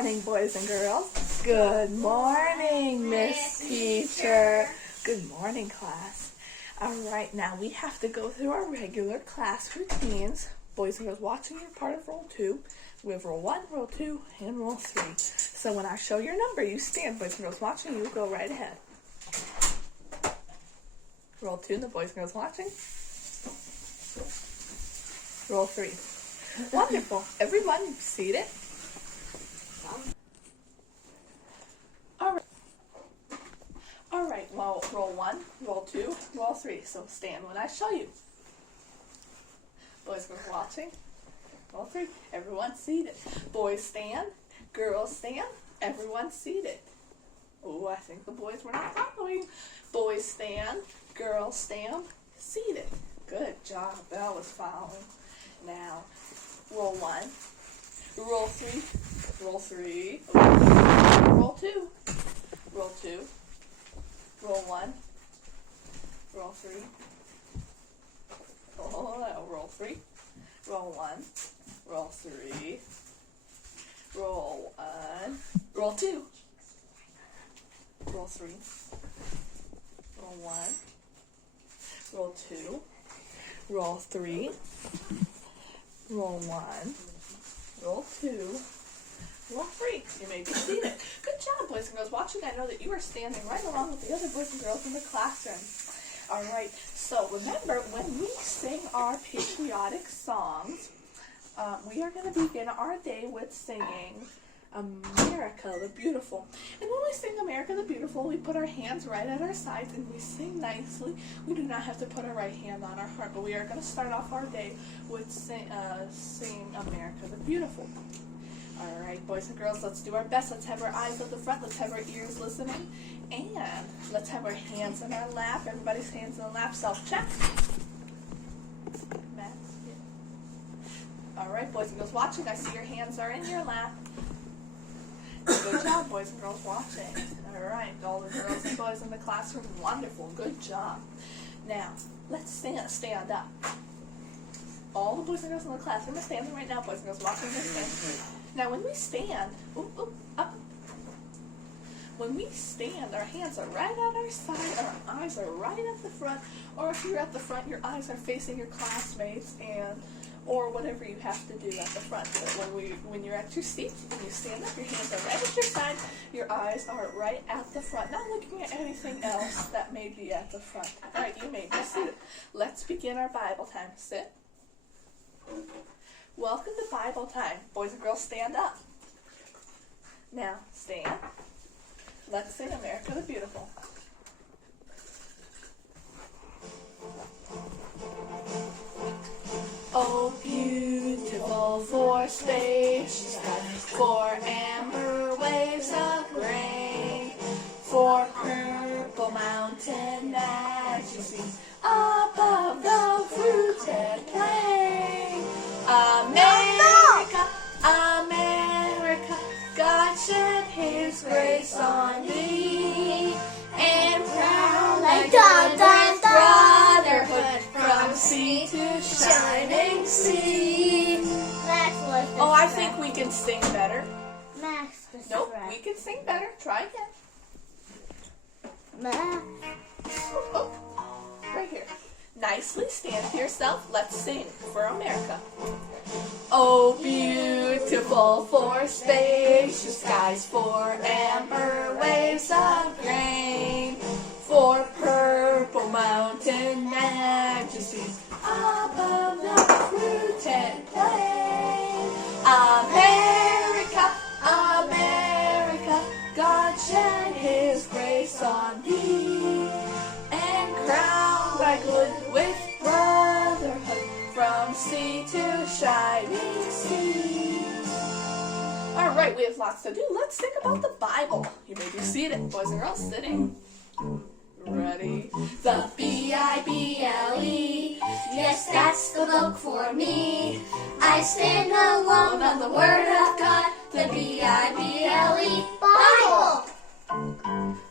morning, boys and girls. Good morning, Miss Teacher. Good morning, class. All right, now we have to go through our regular class routines. Boys and girls watching, you're part of roll 2. We have roll 1, roll 2, and roll 3. So when I show your number, you stand. Boys and girls watching, you go right ahead. Roll 2, and the boys and girls watching. Roll 3. Wonderful. Everyone, seated. All right, well, roll 1, roll 2, roll 3. So stand when I show you. Boys and girls watching. Roll 3. Everyone seated. Boys stand. Girls stand. Everyone seated. Oh, I think the boys were not following. Boys stand. Girls stand. Seated. Good job. Belle was following. Now, roll 1. Roll 3. Roll 3. Roll 2. Roll 2. Roll 1. Roll 3. Roll 3. Roll 1. Roll 3. Roll 1. Roll 2. Roll 3. Roll 1. Roll 2. Roll 3. Roll 1. Roll 2. Roll 3. You may be seated. Good job, boys and girls watching. I know that you are standing right along with the other boys and girls in the classroom. All right, so remember, when we sing our patriotic songs, we are going to begin our day with singing America the Beautiful. And when we sing America the Beautiful, we put our hands right at our sides and we sing nicely. We do not have to put our right hand on our heart, but we are going to start off our day with singing America the Beautiful. All right, boys and girls, let's do our best. Let's have our eyes at the front. Let's have our ears listening. And let's have our hands in our lap. Everybody's hands in the lap. Self-check. All right, boys and girls watching, I see your hands are in your lap. Good job, boys and girls watching. All right, all the girls and boys in the classroom, wonderful. Good job. Now, let's stand up. All the boys and girls in the classroom are standing right now. Boys and girls watching, they're standing. Now, when we stand, up. When we stand, our hands are right at our side, our eyes are right at the front, or if you're at the front, your eyes are facing your classmates, or whatever you have to do at the front. But when you're at your seat and you stand up, your hands are right at your side, your eyes are right at the front, not looking at anything else that may be at the front. All right, you may be seated. Let's begin our Bible time. Sit. Welcome to Bible time. Boys and girls, stand up. Now, stand. Let's sing America the Beautiful. Oh, beautiful for spacious skies, for amber waves of grain, for purple mountain majesties above the fruited plain. America, America, God shed His grace on thee, and proud like goodness brotherhood from sea to shining sea. Oh, I think we can sing better. Nope, we can sing better. Try again. Oh, right here. Nicely stand to yourself. Let's sing for America. Oh, beautiful for spacious skies, for amber waves of grain, for purple mountain majesties above the fruited plain. America, America, God shed His grace on thee, and crowned thy good with brotherhood from sea to shining sea. All right, we have lots to do. Let's think about the Bible. You may be seated, boys and girls, sitting. Ready? The B-I-B-L-E. Yes, that's the book for me. I stand alone on the Word of God. The B-I-B-L-E Bible.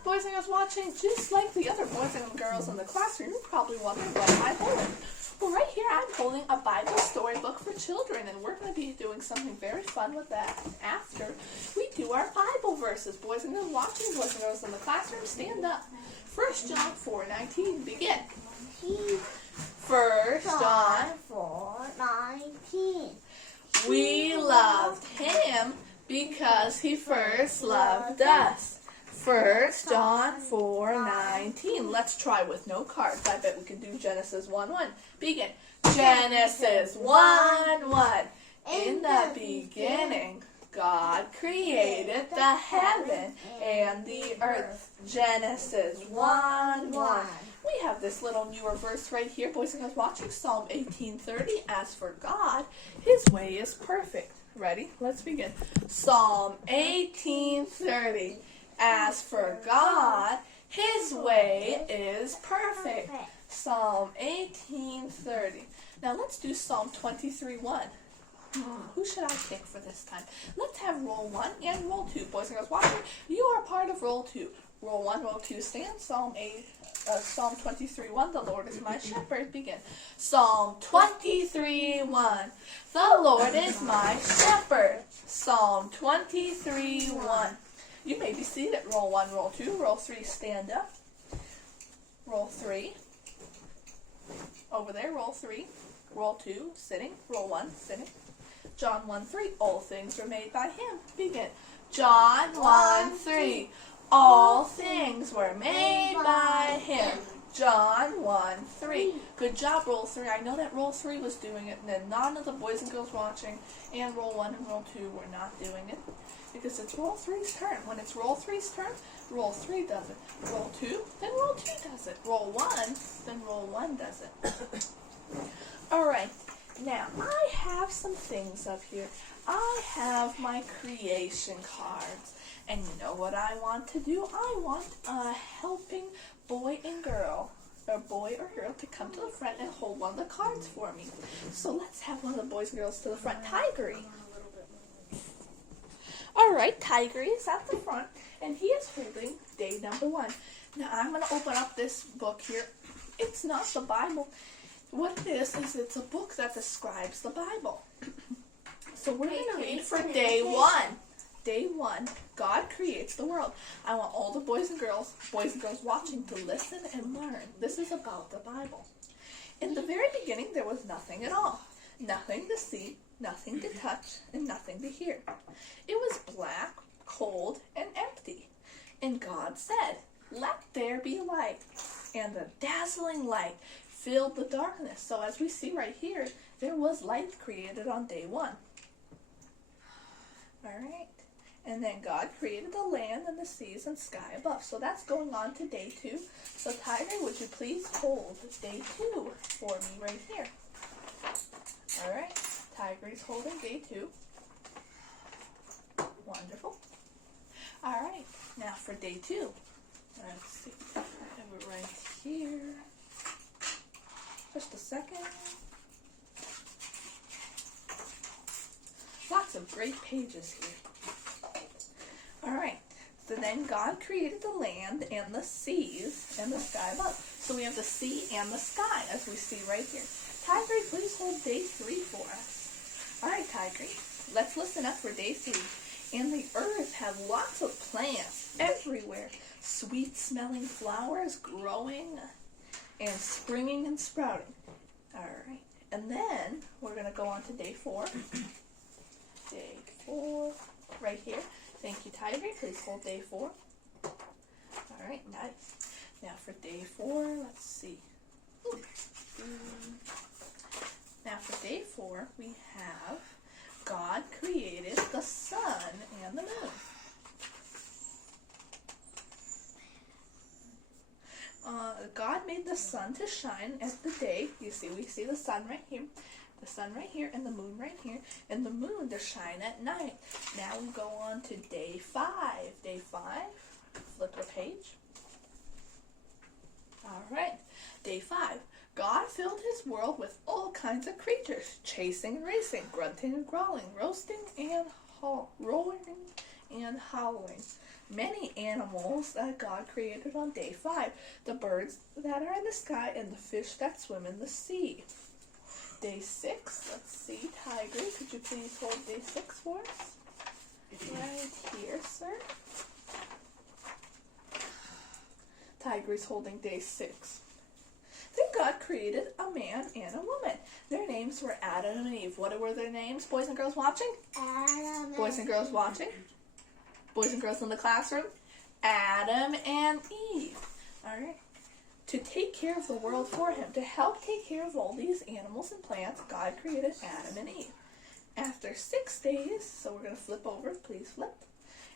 Boys and girls watching, just like the other boys and girls in the classroom, you're probably wondering what am I holding. Well, right here I'm holding a Bible storybook book for children, and we're going to be doing something very fun with that after we do our Bible verses. Boys and girls watching, boys and girls in the classroom, stand up. 1 John 4:19, begin. 1 John 4:19. We loved him because he first loved us. 1 John 4:19. Let's try with no cards. I bet we can do Genesis 1:1. Begin. Genesis 1:1. In the beginning, God created the heaven and the earth. Genesis 1:1. We have this little newer verse right here, boys and girls watching, Psalm 18:30. As for God, his way is perfect. Ready? Let's begin. Psalm 18:30. As for God, his way is perfect. Psalm 18:30. Now let's do Psalm 23:1. Who should I pick for this time? Let's have roll 1 and roll 2. Boys and girls watching, you are part of roll 2. Roll 1, roll 2, stand. Psalm 23:1. The Lord is my shepherd. Begin. Psalm 23:1. The Lord is my shepherd. Psalm 23:1. You may be seated. Roll 1, roll 2, roll 3, stand up. Roll 3. Over there, roll 3. Roll 2, sitting. Roll 1, sitting. John 1:3. All things were made by him. Begin. John 1:3. All things were made by him. John 1:3. Good job, roll 3. I know that roll 3 was doing it, and then none of the boys and girls watching and roll 1 and roll 2 were not doing it. Because it's roll 3's turn. When it's roll 3's turn, roll 3 does it. Roll 2, then roll 2 does it. Roll 1, then roll 1 does it. Alright, now I have some things up here. I have my creation cards. And you know what I want to do? I want a helping boy and girl, or boy or girl, to come to the front and hold one of the cards for me. So let's have one of the boys and girls to the front. Tigry. Alright, Tigry is at the front, and he is holding day number 1. Now I'm going to open up this book here. It's not the Bible. What it is it's a book that describes the Bible. So we're going to read for day 1. Day 1, God creates the world. I want all the boys and girls watching to listen and learn. This is about the Bible. In the very beginning, there was nothing at all. Nothing to see, nothing to touch, and nothing to hear. It was black, cold, and empty. And God said, "Let there be light." And the dazzling light filled the darkness. So as we see right here, there was light created on day 1. Alright. And then God created the land and the seas and sky above. So that's going on to day 2. So Tigry, would you please hold day 2 for me right here? Alright, Tigry's holding day 2. Wonderful. Alright, now for day 2. Let's see. I have it right here. Just a second. Lots of great pages here. Alright, so then God created the land and the seas and the sky above. So we have the sea and the sky, as we see right here. Tigry, please hold day 3 for us. Alright, Tigry, let's listen up for day 3. And the earth had lots of plants everywhere. Sweet-smelling flowers growing and springing and sprouting. Alright, and then we're going to go on to day 4. Day 4, right here. Thank you, Tigry. Please hold day 4. Alright, nice. Now for day 4, let's see. Now for day 4, we have God created the sun and the moon. God made the sun to shine at the day. You see, we see the sun right here. The sun right here and the moon right here, and the moon to shine at night. Now we go on to day 5. Day 5, flip a page. Alright, day 5. God filled his world with all kinds of creatures, chasing and racing, grunting and growling, roasting and roaring and howling. Many animals that God created on day 5, the birds that are in the sky and the fish that swim in the sea. day 6. Let's see, Tiger, could you please hold day 6 for us? Right here, sir. Tiger is holding day 6. Then God created a man and a woman. Their names were Adam and Eve. What were their names, boys and girls watching? Adam. Boys and girls watching? Boys and girls in the classroom? Adam and Eve. Alright. To take care of the world for him, to help take care of all these animals and plants, God created Adam and Eve. After 6 days, so we're going to flip over, please flip.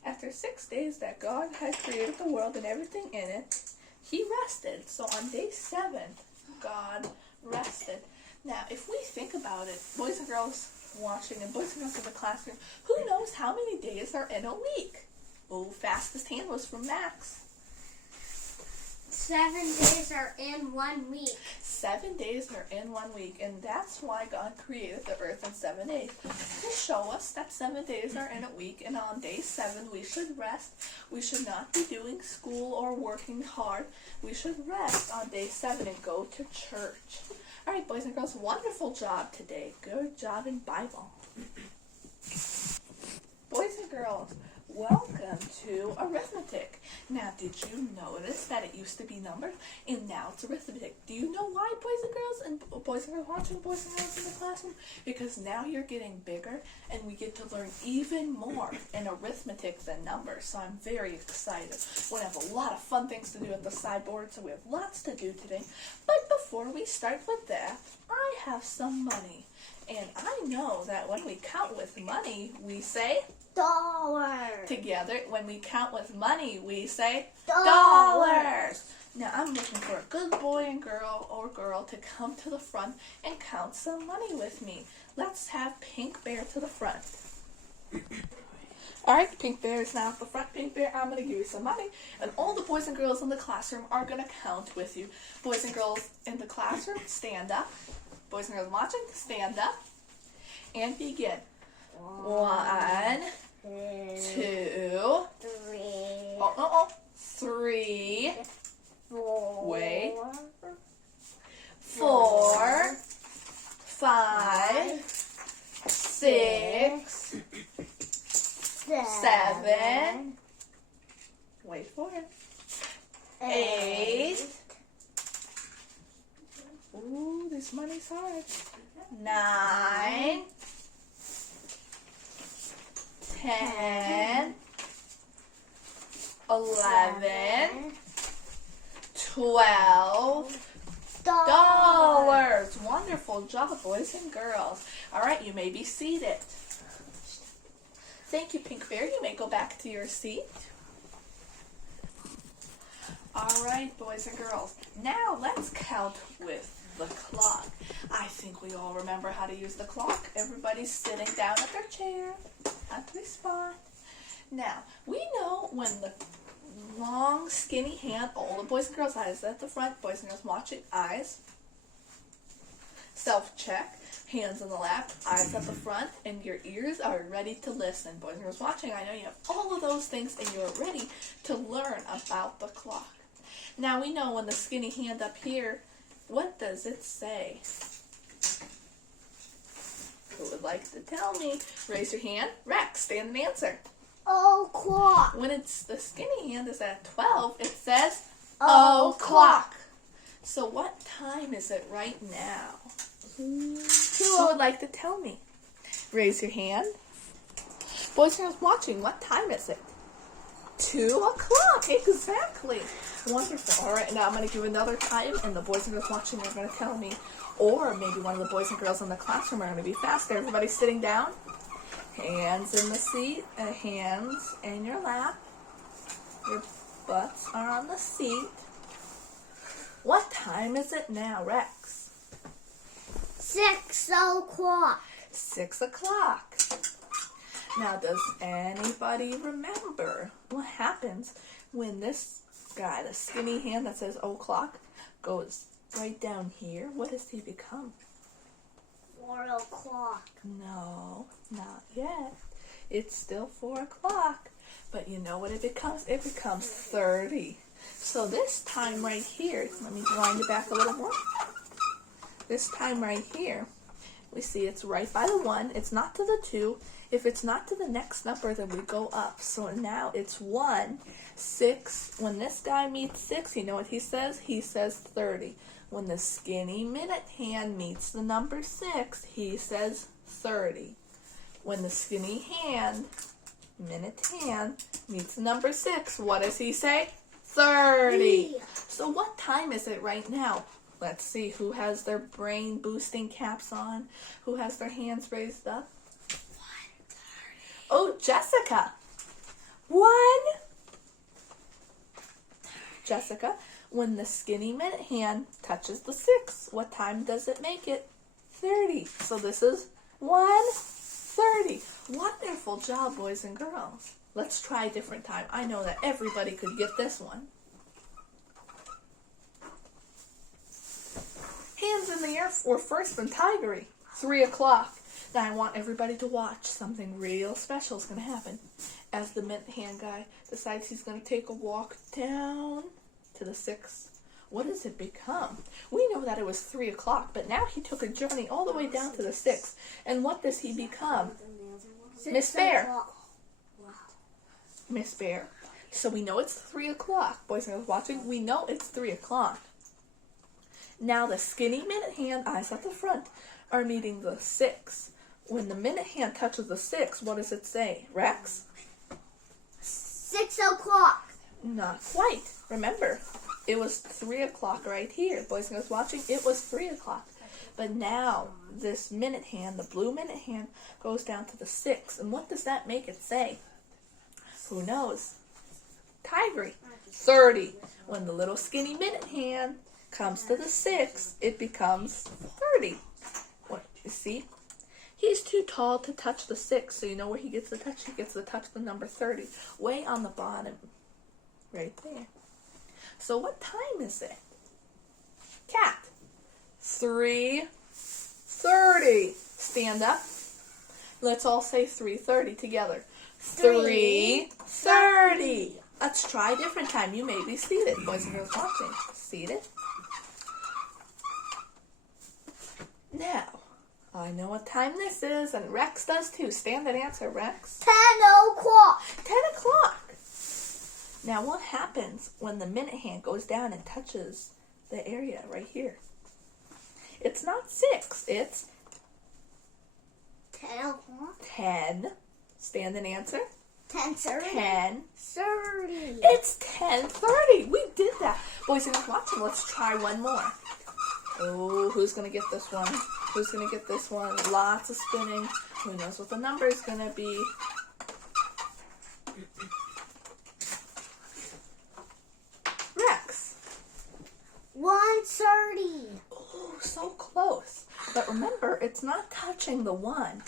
After 6 days that God had created the world and everything in it, he rested. So on day 7, God rested. Now, if we think about it, boys and girls watching and boys and girls in the classroom, who knows how many days are in a week? Oh, fastest hand was from Max. 7 days are in 1 week. 7 days are in 1 week, and that's why God created the earth in 7 days. To show us that 7 days are in a week, and on day 7 we should rest. We should not be doing school or working hard. We should rest on day 7 and go to church. All right, boys and girls, wonderful job today. Good job in Bible. Boys and girls, welcome to arithmetic. Now, did you notice that it used to be numbers and now it's arithmetic? Do you know why, boys and girls watching, boys and girls in the classroom? Because now you're getting bigger and we get to learn even more in arithmetic than numbers. So I'm very excited. We're going to have a lot of fun things to do at the sideboard, so we have lots to do today. But before we start with that, I have some money. And I know that when we count with money, we say Dollars. together. When we count with money, we say Dollars. Now I'm looking for a good boy and girl or girl to come to the front and count some money with me. Let's have Pink Bear to the front. Alright, Pink Bear is now at the front. Pink Bear, I'm going to give you some money. And all the boys and girls in the classroom are going to count with you. Boys and girls in the classroom, stand up. Boys and girls watching, stand up. And begin. 1, 2, 3, 4. Wait. 4, 5, 6, 7. Wait for it. 8. Ooh, this money's hard. 9, 10, 11, 12 dollars. Wonderful job, boys and girls. All right, you may be seated. Thank you, Pink Bear. You may go back to your seat. All right, boys and girls. Now let's count with the clock. I think we all remember how to use the clock. Everybody's sitting down at their chair at the spot. Now, we know when the long, skinny hand, all the boys and girls' eyes at the front, boys and girls watching, eyes, self-check, hands in the lap, eyes at the front, and your ears are ready to listen. Boys and girls watching, I know you have all of those things and you're ready to learn about the clock. Now we know when the skinny hand up here, what does it say? Who would like to tell me? Raise your hand. Rex, stand and answer. O'clock. When it's the skinny hand is at 12, it says o'clock. So what time is it right now? Who would like to tell me? Raise your hand. Boys and girls watching, what time is it? 2 o'clock, exactly. Wonderful. All right, now I'm going to give another time, and the boys and girls watching are going to tell me. Or maybe one of the boys and girls in the classroom are going to be faster. Everybody sitting down. Hands in the seat, hands in your lap. Your butts are on the seat. What time is it now, Rex? 6 o'clock. 6 o'clock. Now, does anybody remember what happens when this guy, the skinny hand that says o'clock, goes right down here? What does he become? 4 o'clock. No, not yet. It's still 4 o'clock. But you know what it becomes? It becomes 30. So this time right here, let me wind it back a little more. This time right here We see it's right by the 1. It's not to the 2. If it's not to the next number, then we go up. So now it's 1, 6. When this guy meets 6, you know what he says? He says 30. When the skinny minute hand meets the number 6, he says 30. When the skinny hand, minute hand, meets the number 6, what does he say? 30. So what time is it right now? Let's see who has their brain boosting caps on, who has their hands raised up. 1:30. Oh, Jessica. 1. Jessica, when the skinny minute hand touches the 6, what time does it make it? 30. So this is 1:30. Wonderful job, boys and girls. Let's try a different time. I know that everybody could get this one. Hands in the air for first and Tigery. 3 o'clock. Now I want everybody to watch. Something real special is going to happen. As the minute hand guy decides he's going to take a walk down to the 6. What does it become? We know that it was 3 o'clock, but now he took a journey all the way down to the 6. And what does he become? Miss Bear. Miss Bear. So we know it's 3 o'clock. Boys and girls watching, we know it's 3 o'clock. Now the skinny minute hand, eyes at the front, are meeting the 6. When the minute hand touches the 6, what does it say? Rex? 6 o'clock. Not quite. Remember, it was 3 o'clock right here. Boys and girls watching, it was 3 o'clock. But now, this minute hand, the blue minute hand, goes down to the 6. And what does that make it say? Who knows? Tigery. 30. When the little skinny minute hand comes to the 6, it becomes 30. What, you see? He's too tall to touch the 6, so you know where he gets to touch? He gets to touch the number 30, way on the bottom, right there. So what time is it? Cat. 3:30. Stand up. Let's all say 3:30 together. 3:30. Let's try a different time. You may be seated. Boys and girls watching. Seated. Now, I know what time this is, and Rex does too. Stand and answer, Rex. 10 o'clock. 10 o'clock. Now, what happens when the minute hand goes down and touches the area right here? It's not 6. It's 10 o'clock. 10. Stand and answer. 10:30. 10:30. It's 10:30. We did that. Boys and girls watching, let's try one more. Oh, who's going to get this one? Who's going to get this one? Lots of spinning. Who knows what the number is going to be? Rex. 1:30. Oh, so close. But remember, it's not touching the 1.